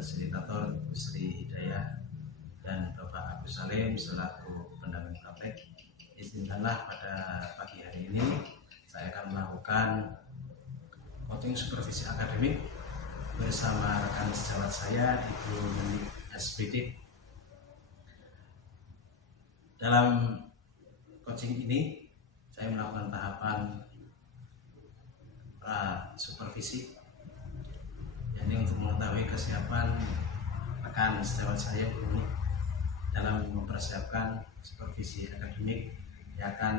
fasilitator Ibu Sri Hidayah dan Bapak Agus Salim selaku pendamping praktek. Izinkanlah pada pagi hari ini saya akan melakukan coaching supervisi akademik bersama rekan sejawat saya Ibu Menik SPD. Dalam coaching ini saya melakukan tahapan supervisi, yakni untuk mengetahui kesiapan rekan sejawat saya Bu Menik dalam mempersiapkan supervisi akademik yang akan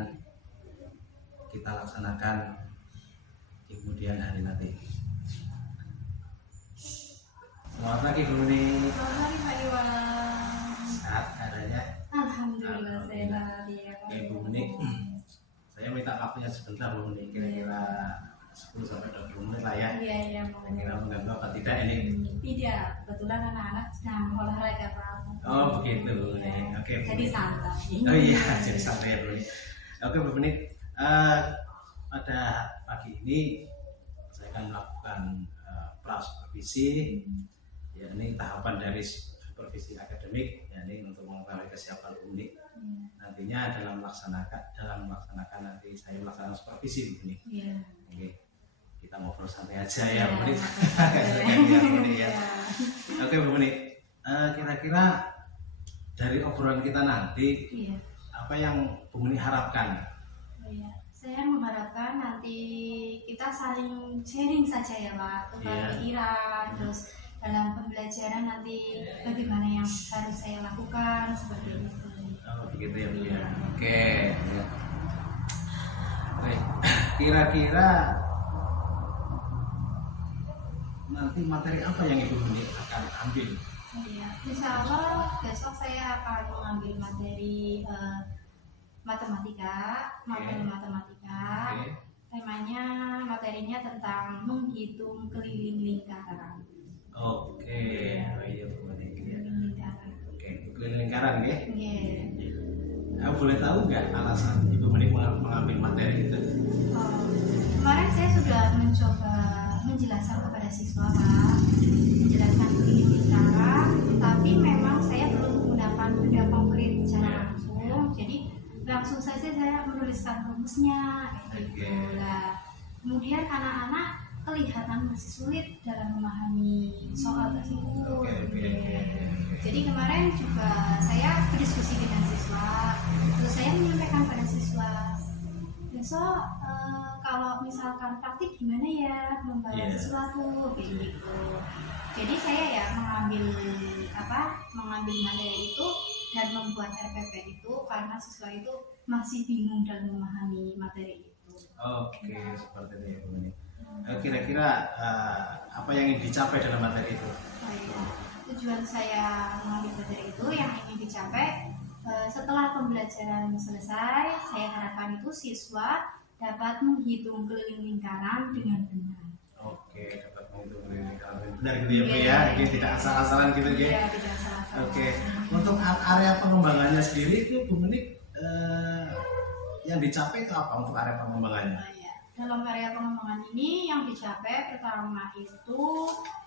kita laksanakan di kemudian hari nanti. Selamat pagi Bu Menik. Selamat pagi Pak Iwan. Sehat keadaannya? Alhamdulillah sehat ya Pak. Oke Bu Menik, saya minta waktunya sebentar Bu Menik, kira-kira 10-20 menit lah ya. Iya. Kira-kira mengganggu apa tidak ini? Tidak, kebetulan anak-anak sedang olahraga Pak. Oh begitu Bu Menik. Iya. Oke Bu Jadi Menik. santai. Oh iya, jadi santai ya Bu Menik. Oke Bu Menik, pada pagi ini saya akan melakukan pra-supervisi, yakni tahapan dari supervisi akademik, yakni untuk mengetahui kesiapan Bu Menik. Nantinya dalam melaksanakan nanti saya melaksanakan supervisi Bu Menik. Iya. Oke, kita ngobrol santai aja ya Bu Menik. Iya. Oke Bu Menik, kira-kira dari obrolan kita nanti Iya. apa yang Bu Menik harapkan? Iya. Saya mengharapkan nanti kita saling sharing saja ya Pak, tukar Iya. pikiran, terus dalam pembelajaran nanti bagaimana yang harus saya lakukan seperti itu. Oh begitu ya Bu ya. Oke. Ya. Baik. Kira-kira nanti materi apa yang Ibu Menik akan ambil? Iya, insya Allah besok saya akan mengambil materi matematika, materi matematika. Oke. Temanya materinya tentang menghitung keliling lingkaran. Oke. Oh iya Bu Menik. Ya. Keliling lingkaran. Oke, keliling lingkaran ya. Iya. Boleh tahu nggak alasan Ibu Menik mengambil materi itu? Kemarin saya sudah mencoba menjelaskan kepada siswa Pak, menjelaskan keliling lingkaran, tapi memang saya belum menggunakan benda konkret secara langsung, jadi langsung saja saya menuliskan rumusnya kayak gitu. Nah, kemudian anak-anak kelihatan masih sulit dalam memahami soal tersebut. Oke. Jadi kemarin juga saya berdiskusi dengan siswa, terus saya menyampaikan pada siswa, besok kalau misalkan praktik gimana ya membawa sesuatu kayak gitu. Jadi saya ya mengambil materi itu dan membuat RPP itu karena siswa itu masih bingung dalam memahami materi itu. Oke, seperti itu ya Bu Menik. Kira-kira apa yang ingin dicapai dalam materi itu? Tujuan saya mengambil materi itu yang ingin dicapai setelah pembelajaran selesai, saya harapkan itu siswa dapat menghitung keliling lingkaran dengan benar. Oke, dapat menghitung keliling lingkaran benar gitu ya Bu ya. Jadi tidak asal-asalan gitu ya. Iya, tidak asal-asalan. Oke. Untuk area pengembangannya sendiri itu Bu Menik yang dicapai itu apa untuk area pengembangannya? Dalam area pengembangan ini yang dicapai pertama itu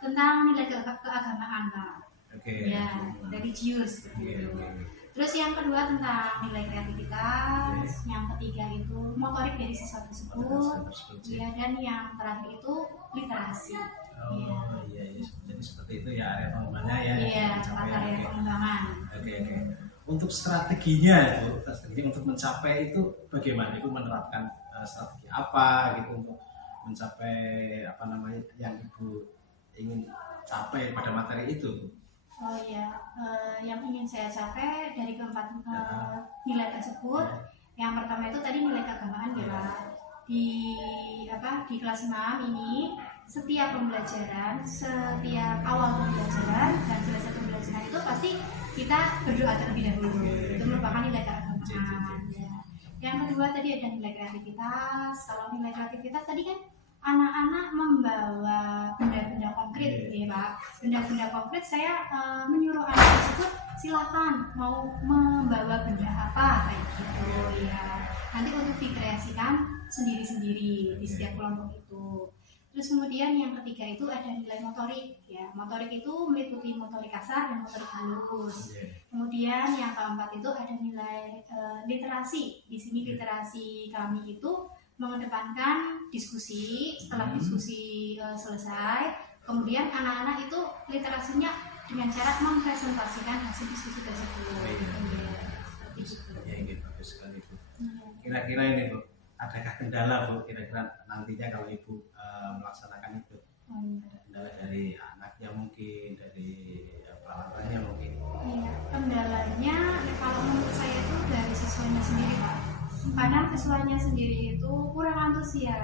tentang nilai keagamaan Pak. Oke. Ya, religius gitu. Oke. Terus yang kedua tentang nilai kreativitas, yang ketiga itu motorik dari siswa tersebut, ya, dan yang terakhir itu literasi. Oh iya. Jadi seperti itu ya area pengembangannya ya. Iya, area pengembangan. Oke. Untuk strateginya untuk mencapai itu bagaimana? Ibu menerapkan strategi apa gitu untuk mencapai yang Ibu ingin capai pada materi itu? Oh iya, yang ingin saya capai dari keempat nilai tersebut, yang pertama itu tadi nilai keagamaan ya Pak. Di kelas 6 ini setiap awal pembelajaran dan selesai pembelajaran itu pasti kita berdoa terlebih dahulu. Itu merupakan nilai keagamaan. Ya. Yang kedua tadi ada nilai kreativitas. Kalau nilai kreativitas tadi kan anak-anak membawa benda-benda konkret ya Pak. Benda-benda konkret saya menyuruh anak tersebut silakan mau membawa benda apa kayak gitu ya. Nanti untuk dikreasikan sendiri-sendiri di setiap kelompok itu. Terus kemudian yang ketiga itu ada nilai motorik ya. Motorik itu meliputi motorik kasar dan motorik halus. Kemudian yang keempat itu ada nilai literasi. Di sini literasi kami itu mengedepankan diskusi. Setelah diskusi selesai, kemudian anak-anak itu literasinya dengan cara mempresentasikan hasil diskusi tersebut. Seperti itu. Ya, gitu, bagus sekali Bu. Kira-kira ini Bu, adakah kendala Bu kira-kira nantinya kalau Ibu melaksanakan itu? Ada kendala dari anaknya mungkin, dari peralatannya mungkin? Iya, kendalanya kalau menurut saya itu dari siswanya sendiri Pak. Kadang siswanya sendiri itu kurang antusias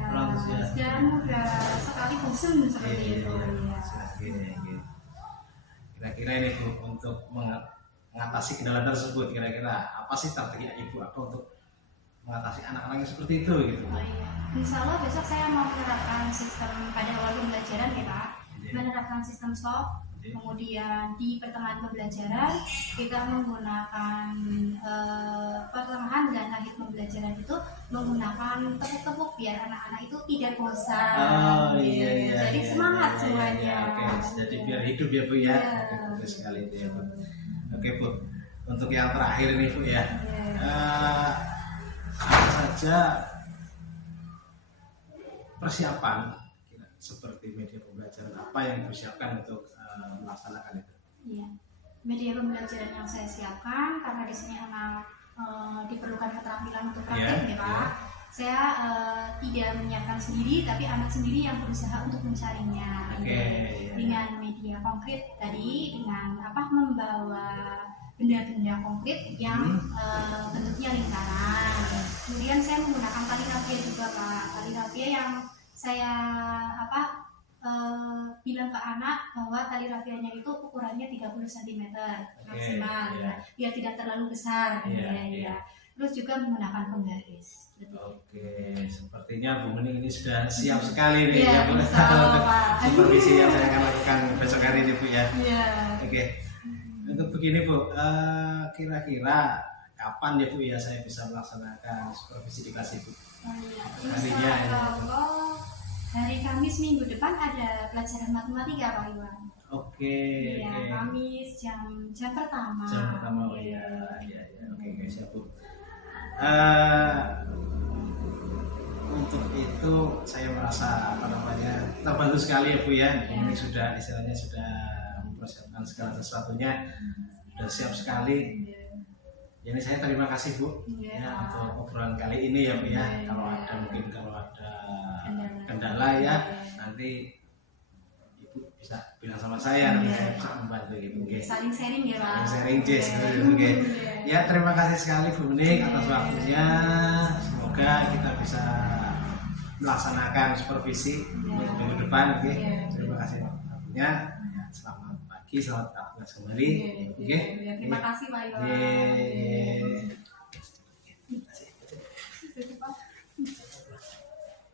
dan mudah sekali bosan seperti itu. Kira-kira ini Bu, untuk mengatasi kendala tersebut, kira-kira apa sih strategi Ibu apa untuk mengatasi anak-anak yang seperti itu gitu? Oh iya, insya Allah besok saya mau menerapkan sistem pada awal pembelajaran ya Pak. Menerapkan sistem stop. Kemudian di pertengahan pembelajaran kita menggunakan pertengahan dan akhir pembelajaran itu menggunakan tepuk-tepuk biar anak-anak itu tidak bosan. Jadi semangat semuanya. Oke, jadi biar hidup ya Bu ya. Bagus sekali itu ya Bu. Oke Bu, untuk yang terakhir nih Bu ya. Apa saja persiapan seperti media pembelajaran apa yang dipersiapkan untuk melaksanakan itu? Iya, media pembelajaran yang saya siapkan karena di sini anak diperlukan keterampilan untuk praktek ya Pak. Saya tidak menyiapkan sendiri, tapi anak sendiri yang berusaha untuk mencarinya. Dengan media konkret tadi, dengan membawa benda-benda konkret yang bentuknya lingkaran. Kemudian saya menggunakan tali rafia juga Pak. Tali rafia yang saya bilang ke anak bahwa tali rafianya itu ukurannya 30 cm maksimal, ya tidak terlalu besar. Terus juga menggunakan penggaris. Oke, sepertinya Bu Mening ini sudah siap sekali nih ya untuk supervisi yang saya akan lakukan besok hari ini Bu ya. Oke. Untuk begini Bu, kira-kira kapan ya Bu ya saya bisa melaksanakan supervisi di kelas Ibu? Insya Allah hari Kamis minggu depan ada pelajaran matematika Pak Iwan. Oke. Kamis jam pertama. Jam pertama, ya. Oke, siap Bu. Untuk itu saya merasa terbantu sekali ya Bu ya. Ini sudah istilahnya sudah mempersiapkan segala sesuatunya, sudah siap sekali. Jadi saya terima kasih Bu untuk obrolan kali ini ya Bu ya. Kalau ada kendala ya nanti Ibu bisa bilang sama saya, nanti saya bisa membantu gitu. Saling sharing ya Pak. Saling sharing Oke. Ya terima kasih sekali Bu Mening atas waktunya. Semoga kita bisa melaksanakan supervisi untuk minggu depan. Terima kasih waktunya. Selamat pagi, selamat aktivitas kembali. Terima kasih Pak Iwan.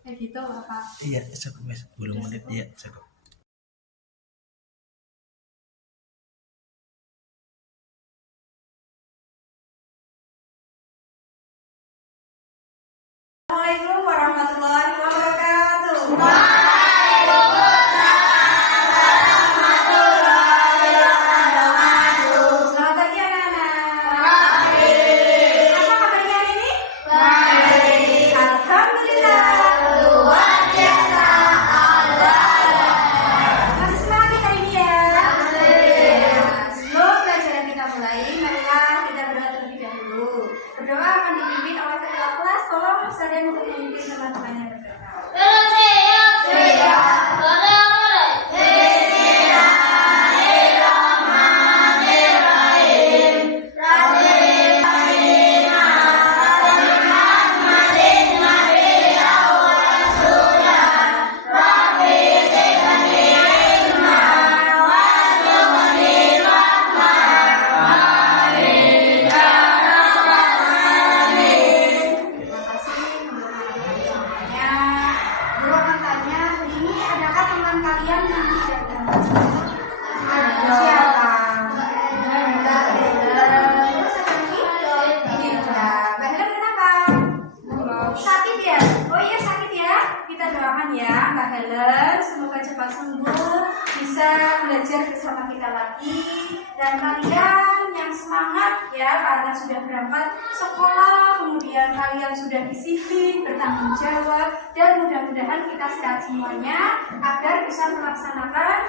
Kayak gitu Pak. Iya, cukup Mas. Belum menit ya, cukup. Assalamualaikum warahmatullahi wabarakatuh. Selamat pagi anak-anak. Apa kabarnya hari ini? Baik. Alhamdulillah. Luar biasa. Masih semangat hari ini ya? Sebelum pelajaran kita mulai, marilah kita berdoa terlebih dahulu. Berdoa akan dipimpin oleh ketua kelas. Tolong sekalian untuk memimpin teman-temannya berdoa. Terima kasih untuk anak-anak semuanya. Guru akan tanya, ini adakah teman kalian yang tidak berangkat? Ada siapa? Terus ada lagi? Ini juga. Mbak Helen kenapa? Sakit ya? Oh iya sakit ya. Kita kita doakan ya Mbak Helen, semoga cepat sembuh, bisa belajar bersama kita lagi. Dan kalian yang semangat ya karena sudah berangkat sekolah, kemudian kalian sudah disiplin, bertanggung jawab, dan mudah-mudahan kita sehat semuanya agar bisa melaksanakan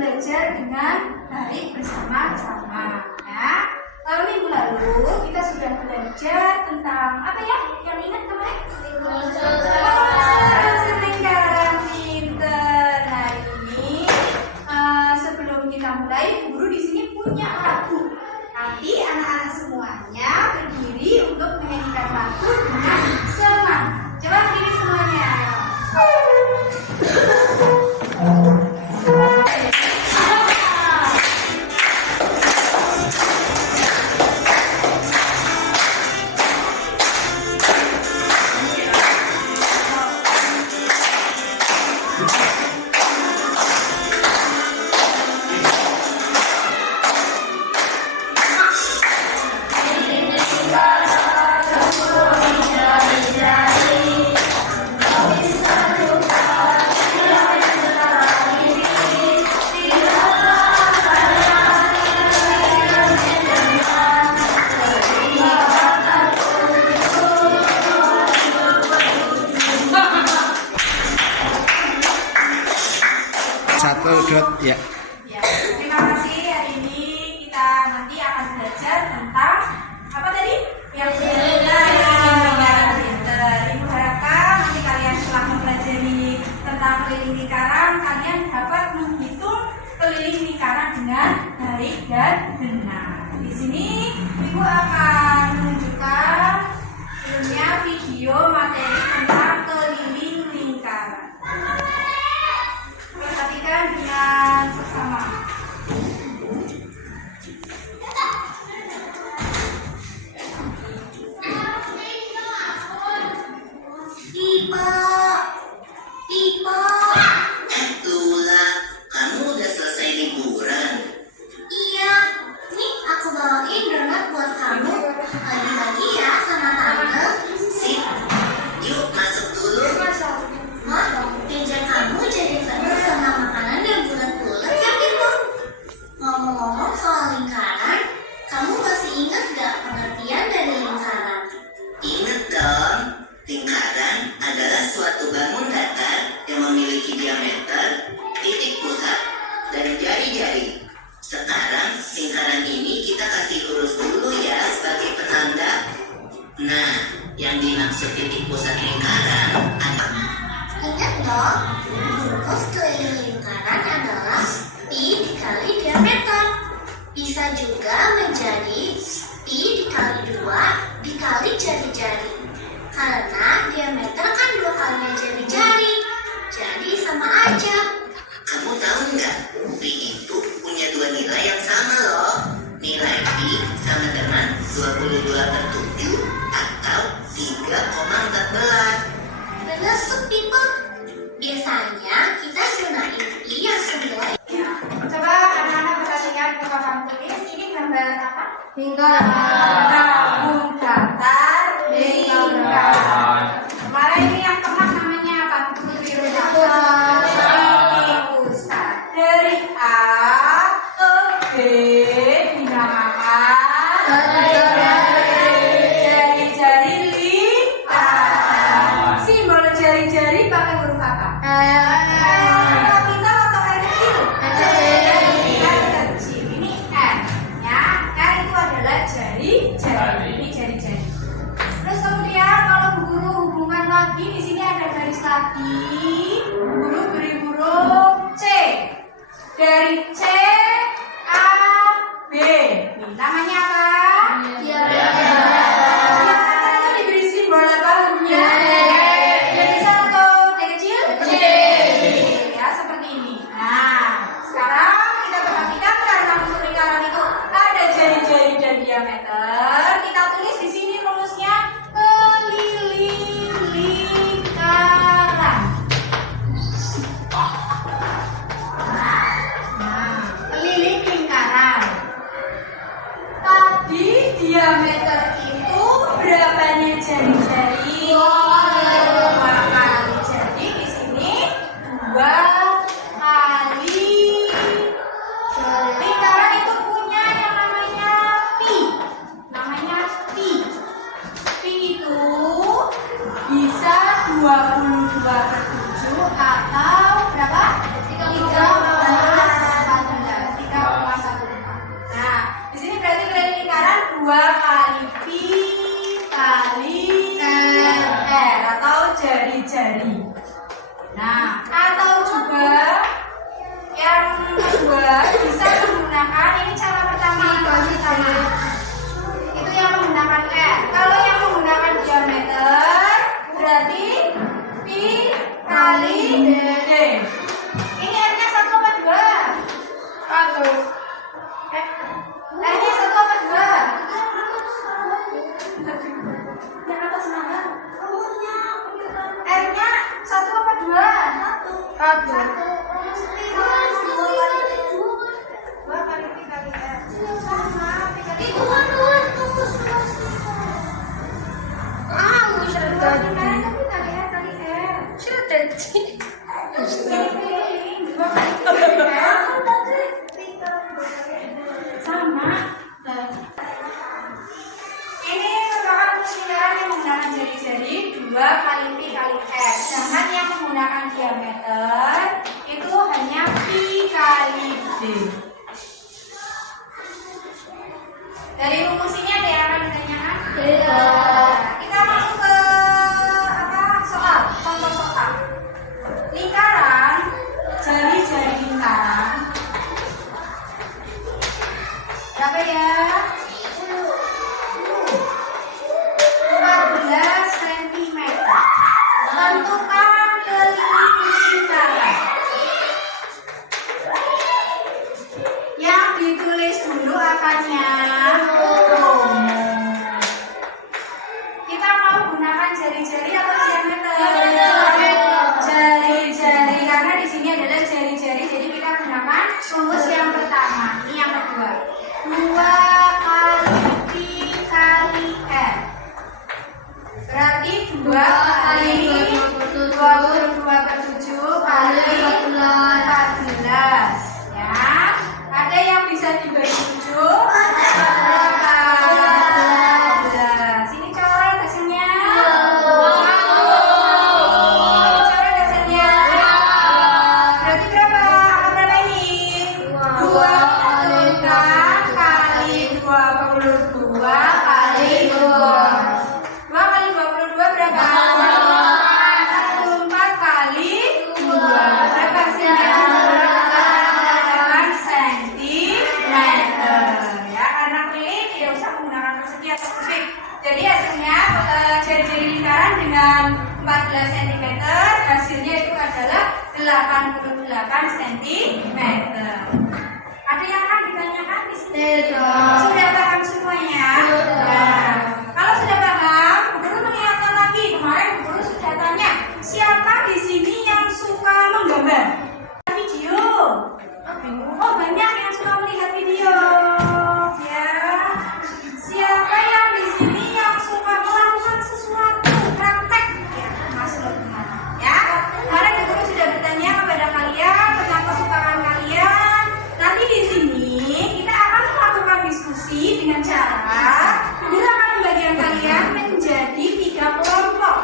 belajar dengan baik bersama-sama ya. Lalu minggu lalu kita sudah belajar tentang apa ya? Yang ingat kemarin? Lingkaran pinter. Nah ini sebelum kita mulai, guru di sini punya lagu. Nanti anak-anak semuanya berdiri untuk menyanyikan lagu dengan semangat. Coba berdiri semuanya. Satu, dua, ya. Ya, terima kasih. Hari ini kita nanti akan belajar tentang apa tadi? Yang pinter. Ibu harapkan nanti kalian setelah mempelajari tentang keliling lingkaran, kalian dapat menghitung keliling lingkaran dengan baik dan benar. Di sini Ibu akan menunjukkan filmnya video materi tentang keliling lingkaran. Perhatikan dengan seksama. Lula, kamu udah selesai liburan? Iya, nih aku bawain donat buat kamu. Bagi-bagi ya sama tante. Sip, yuk masuk dulu. Mah, meja kamu jadi penuh sama makanan yang bulat-bulat ya gitu. Ngomong-ngomong soal lingkaran, kamu masih ingat gak pengertian dari lingkaran? Ingat dong, lingkaran adalah suatu bangun datar yang memiliki diameter, titik pusat, dan jari-jari. Sekarang lingkaran ini kita kasih lurus dulu ya sebagai penanda. Nah, yang dimaksud titik pusat lingkaran apa? Ingat dong, rumus keliling lingkaran adalah pi dikali diameter. Bisa juga menjadi pi dikali 2 dikali jari-jari. Karena diameter kan 2 kalinya jari-jari. Jadi sama aja. Kamu tahu nggak? Pi itu punya dua nilai yang sama loh. Nilai pi sama dengan 22/7 atau 3,14. Bener tuh people. Biasanya kita gunain pi yang sebelah. Coba anak-anak perhatikan ke papan tulis. Ini gambar apa? Lingkaran. Bangun datar lingkaran. Kemarin ini yang pernah namanya apa? Titik pusat. Dari A ke B dinamakan jari-jari lingkaran. Simbol jari-jari pakai huruf apa? Kapital atau R kecil? R kecil. Ini R ya. R itu adalah jari-jari. Ini jari-jari. Terus kemudian kalau guru hubungan lagi di sini ada garis lagi. Guru beri huruf C. Dari C A B. Ini namanya apa? Diameter itu diberi simbol apa hurufnya? D besar atau D kecil? C. Ya seperti ini. Nah, sekarang kita perhatikan karena unsur lingkaran itu ada jari-jari dan diameter. Kita tulis di sini rumusnya keliling lingkaran. Nah, atau berapa? 3,1. Nah, di sini berarti keliling lingkaran 2 kali pi kali r atau jari-jari. Nah, atau juga yang kedua bisa menggunakan ini cara pertama itu yang menggunakan r. Kalau yang menggunakan diameter berarti pi kali d. Ini r-nya 1 apa 2? 1. R-nya 1 apa 2? Yang atas mana? R-nya 1 apa 2? 1. 2 kali pi kali r. Sama, pi kali r. Sama. Ini merupakan lingkaran yang menggunakan jari-jari 2 kali pi kali r. Sedangkan yang menggunakan diameter itu hanya pi kali d. Dari rumus ini ada yang akan ditanyakan? Kita masuk ke soal, contoh soal. Lingkaran, jari-jari lingkaran. Berapa ya? 14 cm. Tentukan keliling lingkaran. Yang ditulis dulu akarnya. Kita mau gunakan jari-jari atau diameter? Jari-jari, karena di sini adalah jari-jari, jadi kita gunakan rumus yang pertama. Ini yang kedua. 2 kali pi kali r. Berarti 2 kali 22/7 kali 14. Ya. Ada yang bisa dibagi 7? 14. Ini coret hasilnya. Coret hasilnya. Berarti berapa? Berapa ini? 26 kali 22 kali 2. 2 kali 22 berapa? 44 kali 2. Berapa hasilnya? 8 cm. Ya, karena keliling tidak usah menggunakan persegi atau kubik. Jadi hasilnya jari-jari lingkaran dengan 14 cm, hasilnya itu adalah 88 cm. Ada yang akan ditanyakan di sini? Sudah paham semuanya? Nah, kalau sudah paham, Bu Guru mengingatkan lagi. Kemarin Bu Guru sudah tanya, siapa di sini yang suka menggambar video? Oh, banyak yang suka melihat video. Ya. Siapa yang di sini yang suka melakukan sesuatu praktek? Ya, Mas Lukman. Ya. Kemarin Bu Guru sudah bertanya kepada kalian tentang kesukaan kalian. Nanti di sini kita akan melakukan diskusi dengan cara Bu Guru akan membagikan kalian menjadi 3 kelompok.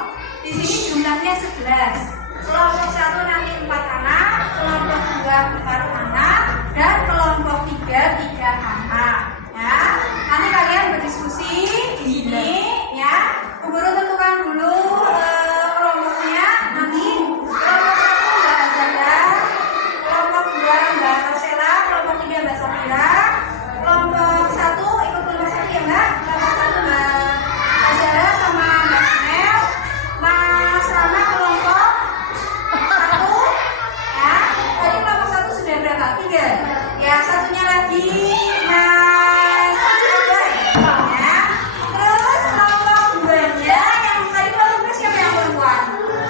Di sini jumlahnya 11. Kelompok 1 nanti 4 anak, kelompok 2 4 anak, dan kelompok 3 3 anak. Ya, nanti kalian berdiskusi di sini. Ya, Bu Guru tentukan dulu kelompoknya. Nanti kelompok 1 Mbak Azada, kelompok 2 Mbak Rosela, kelompok 3 Mbak Safira, kelompok 1 ikut kelompok 1 ya Mbak. Kelompok 1 Mbak Azara sama Mbak Mel, Mas Rama kelompok 1. Ya, tadi kelompok 1 sudah berapa? 3. Ya, satunya lagi Mas Abang. Ya. Terus kelompok 2-nya yang tadi kelompok siapa yang perempuan?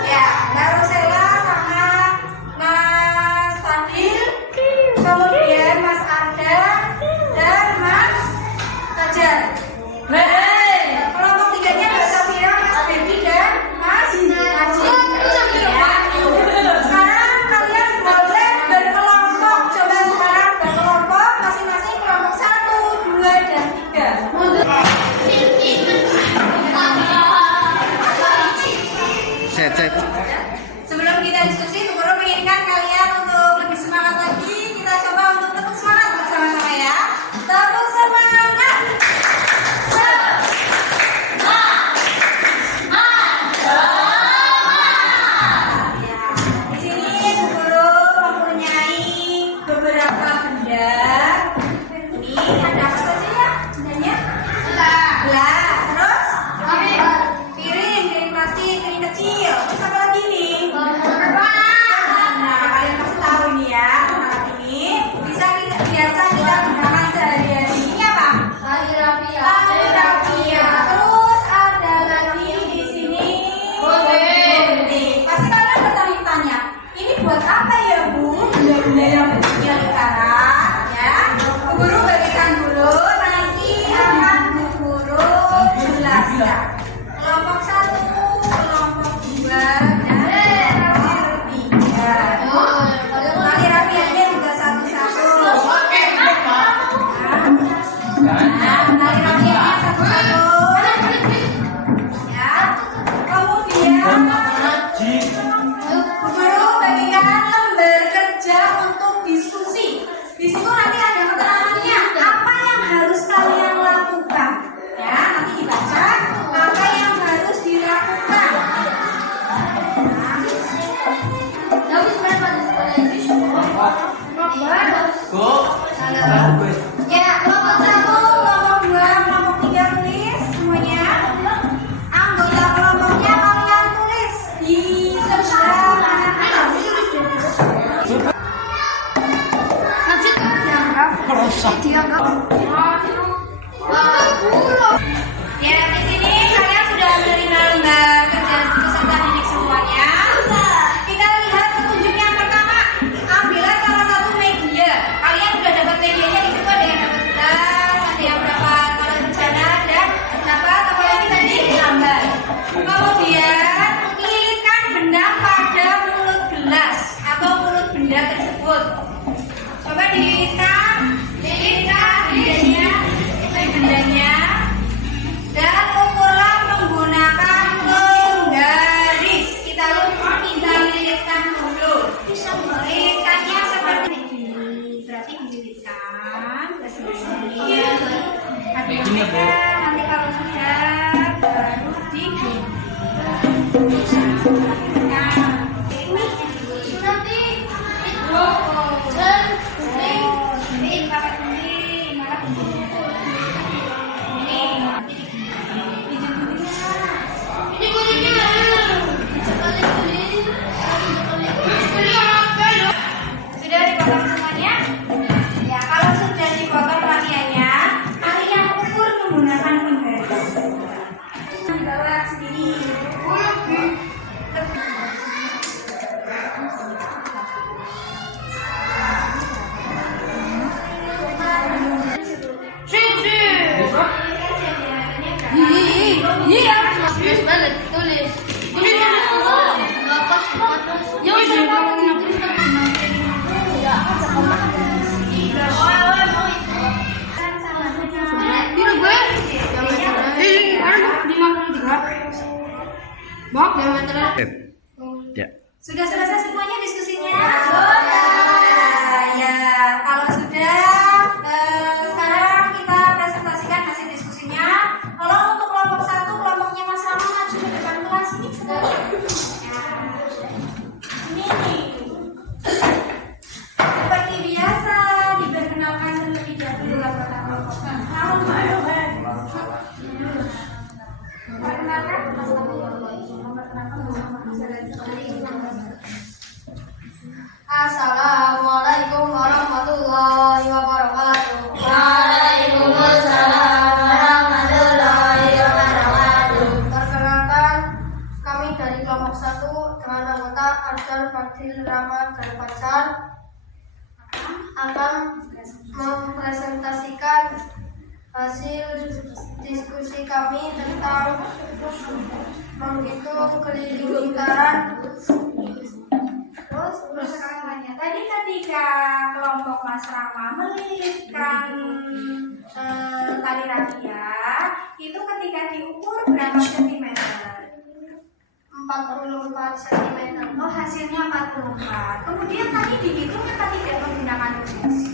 Ya, Mbak Rosela sama Mas Fadil, kemudian Mas Arda dan Mas Fajar. Kelompok 3-nya Mbak Safira, Mas Baby dan Mas Najib. Ya. Sekarang kalian boleh berkelompok. Coba sekarang berkelompok masing-masing kelompok 1, 2, dan 3. Set. Sebelum sebelum kita diskusi, Bu Guru menginginkan kalian untuk lebih semangat lagi. Kita coba untuk tepuk semangat bersama-sama ya. Tepuk semangat. Ya, di sini Bu Guru mempunyai beberapa benda. Ini ada apa saja ya? Bendanya? Gelas. Terus? Piring plastik, piring kecil. Terus apa lagi nih? Nah, kalian pasti tahu nih ya. Alat ini biasa kita gunakan sehari-hari. Ini apa? Tali rafia. Terus ada lagi di sini gunting. Pasti kalian bertanya-tanya, ini buat apa ya Bu? Benda-benda yang bentuknya lingkaran ya. Bu Guru bagikan dulu, nanti akan Bu Guru jelaskan. Kelompok 1, kelompok 2, dan kelompok 3. Tali rafianya juga satu-satu. Nah, tali rafianya satu-satu. Ya. Kemudian Bu Guru bagikan lembar kerja untuk diskusi. Di situ nanti ada keterangannya apa yang harus kalian lakukan. Ya, nanti dibaca apa yang harus dilakukan. Ya, kelompok 1, kelompok 2, kelompok 3 tulis semuanya. Anggota kelompoknya kalian tulis di sebelah kanan. Ya, di sini kalian sudah menerima lembar kerja peserta didik semuanya. Kita lihat petunjuk yang pertama. Ambillah salah satu media. Kalian sudah dapat medianya, di situ ada yang dapat gelas, ada yang dapat alat bencana, dan dapat apa lagi tadi? Gambar. Kemudian lilitkan benang pada mulut gelas atau mulut benda tersebut. Coba dililitkan bendanya, dan ukurlah menggunakan penggaris. Kita lilitkan dulu. Lilitkannya seperti ini. Berarti dililitkan ke sini. Nanti kalau sudah baru sudah dipotong semuanya? Ya, kalau sudah dipotong rafianya, kalian ukur menggunakan penggaris. Dibawa sendiri. Ya. Sudah selesai semuanya diskusinya? Sudah. Ya, kalau sudah, sekarang kita presentasikan hasil diskusinya. Kalau untuk kelompok 1, kelompoknya Mas Rama maju ke depan kelas ini. Ini nih. Seperti biasa, diperkenalkan terlebih dahulu anggota kelompok. Perkenalkan, Mas Rama. Assalamualaikum warahmatullahi wabarakatuh. Waalaikumsalam warahmatullahi wabarakatuh. Perkenalkan, kami dari kelompok 1 dengan anggota Ardan Fadil Rahmat dan Fajar akan mempresentasikan hasil diskusi kami tentang menghitung keliling lingkaran. Terus tadi ketika kelompok Mas Rama melilitkan tali rafia, itu ketika diukur berapa sentimeter? 4 44 cm. Oh, hasilnya 44. Kemudian tadi dihitungnya tadi tidak menggunakan rumus.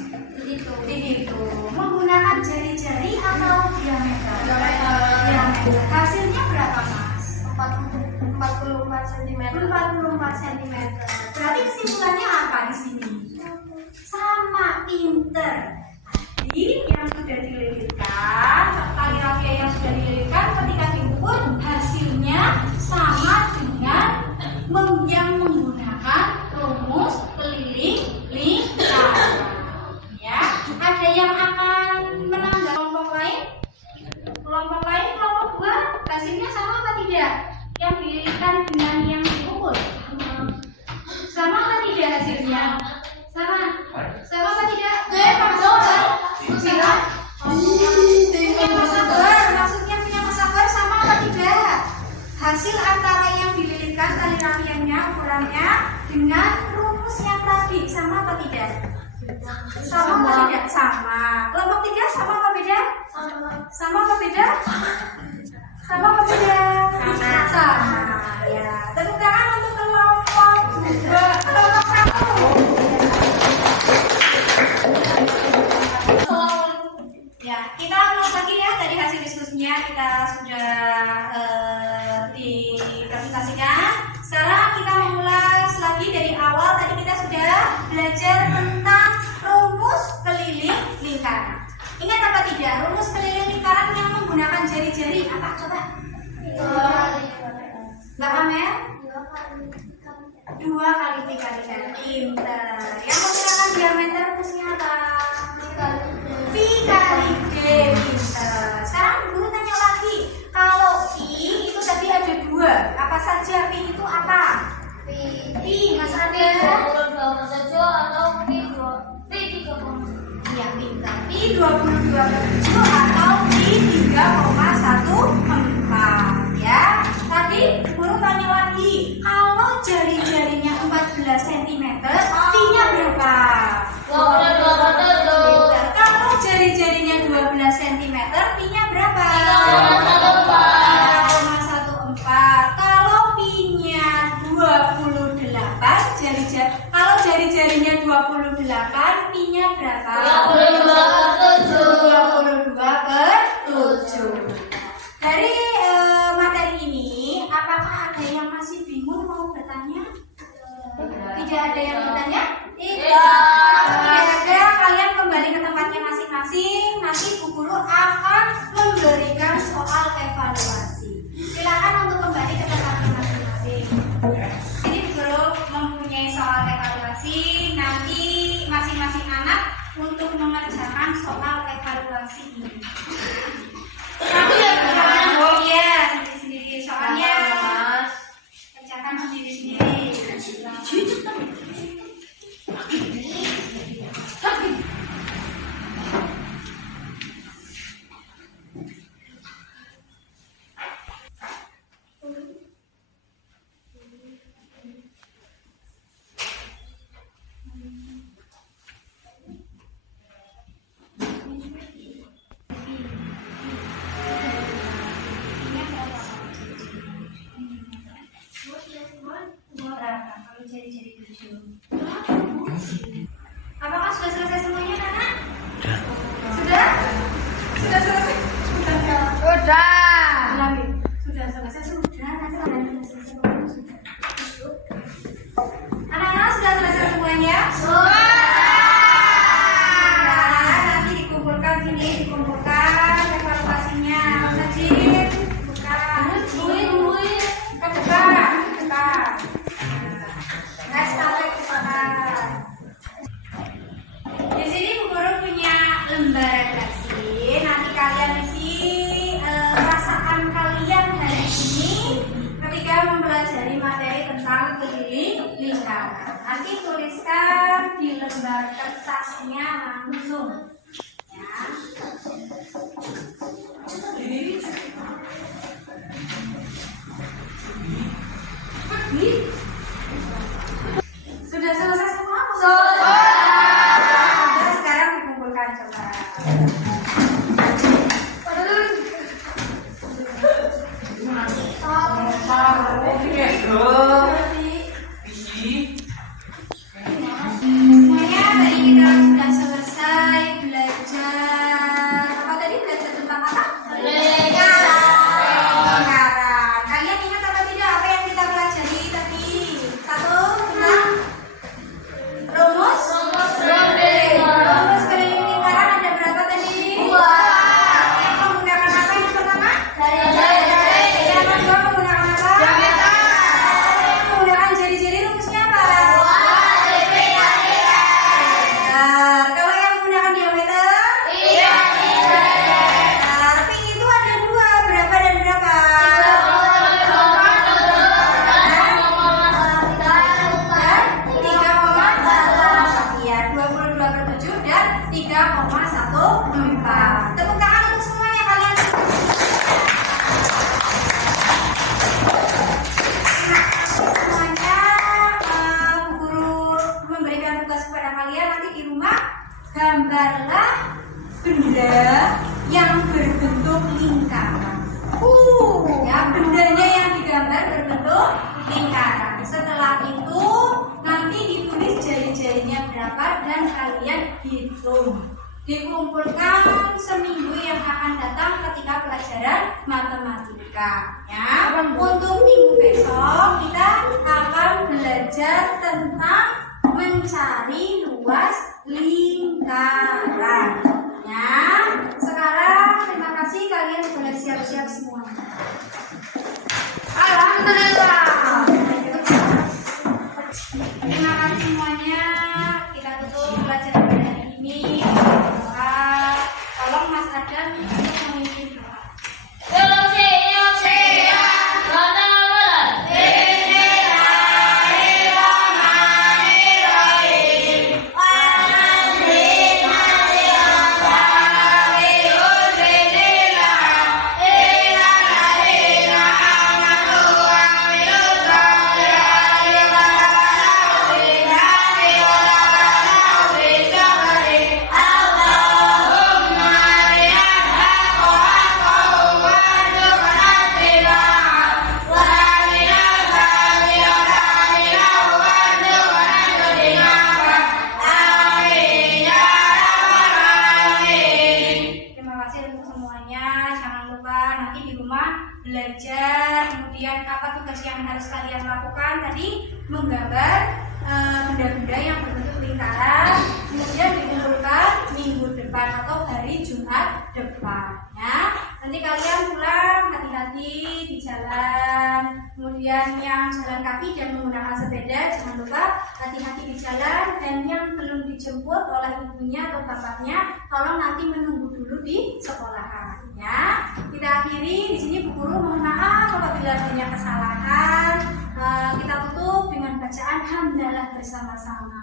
Dihitung menggunakan jari-jari atau diameter. Diameter. Hasilnya berapa, Mas? 44 cm. 44 cm. Berarti kesimpulannya apa di sini? Sama, pinter. Tadi yang sudah dililitkan, tali rafia yang sudah dililitkan ketika diukur hasilnya sama dengan yang menggunakan rumus keliling lingkaran. Ya, ada yang akan menambah kelompok lain? Kelompok lain, kelompok 2, hasilnya sama apa tidak? Yang dililitkan dengan yang diukur sama apa tidak hasilnya? Sama apa tidak? Maksudnya punya masabar sama apa tidak? Hasil antara yang dililitkan tali rafiannya ukurannya dengan rumus yang tadi sama apa tidak? Sama apa tidak? Sama. Kelompok 3 sama apa beda? Sama apa beda? Sama apa beda? Sama. Ya. Tepuk tangan untuk kelompok 2, kelompok 1. Ya, kita ulang lagi ya dari hasil diskusinya kita sudah dipresentasikan. Sekarang kita mengulas lagi dari awal. Tadi kita sudah belajar tentang rumus keliling lingkaran. Ingat apa tidak? Rumus keliling lingkaran yang menggunakan jari-jari apa? Coba. Mbak Amel? 2 kali 3 kali. Pinter. Yang menggunakan diameter rumusnya apa? Pi kali D. Pinter. Sekarang guru tanya lagi. Kalau Pi itu tadi ada 2. Apa saja Pi itu apa? Pi Mas Ade. Iya, pinter. Pi 22/7 atau Pi 3,14. Ya. Tadi guru tanya lagi. Kalau jari-jarinya 14 cm, Pi-nya berapa? Kalau jari-jarinya 12 cm, Pi-nya berapa? 3,14. Kalau Pi-nya 28, kalau jari-jarinya 28, Pi-nya berapa? 22/7. Dari materi ini, apakah ada yang masih bingung mau bertanya? Tidak ada yang bertanya? Tidak. Tidak ada, kalian kembali ke tempatnya masing-masing. Nanti Bu Guru akan memberikan soal evaluasi. Silakan untuk kembali ke tempatnya masing-masing. Jadi Bu Guru mempunyai soal evaluasi. Nanti masing-masing anak untuk mengerjakan soal evaluasi ini. Oh iya, sendiri-sendiri. Soalnya kerjakan sendiri-sendiri. Apakah sudah selesai semuanya, Nana? Sudah? Sudah selesai? Sudah selesai, sudah. Anak-anak sudah selesai semuanya? Nanti dikumpulkan sini, dikumpulkan evaluasinya. Sajid, bukan. Ke depan. Di sini Bu Guru punya lembaran kasih. Nanti kalian isi perasaan kalian hari ini ketika mempelajari materi tentang keliling lingkaran. Nanti tuliskan di lembar kertasnya langsung. Ya. Sudah selesai semua? Sudah, sekarang dikumpulkan coba. gambarlah benda yang berbentuk lingkaran. Ya, bendanya yang digambar berbentuk lingkaran. Setelah itu nanti ditulis jari-jarinya berapa dan kalian hitung. Dikumpulkan seminggu yang akan datang ketika pelajaran matematika. Ya, untuk minggu besok kita akan belajar tentang mencari luas lingkaran. Ya, sekarang terima kasih kalian boleh siap-siap semua. Alhamdulillah. Terima kasih semuanya. Kita tutup pelajaran pada hari ini. Tolong Mas Adam untuk memimpin doa. Belajar, kemudian apa tugas yang harus kalian lakukan tadi, menggambar benda-benda yang berbentuk lingkaran, kemudian dikumpulkan minggu depan atau hari Jumat depan. Ya, nanti kalian pulang hati-hati di jalan, kemudian yang jalan kaki dan menggunakan sepeda jangan lupa hati-hati di jalan, dan yang belum dijemput oleh ibunya atau bapaknya tolong nanti menunggu dulu di sekolahan. Ya, kita akhiri di sini. Bu Guru mohon maaf apabila banyak kesalahan. Kita tutup dengan bacaan hamdalah bersama-sama.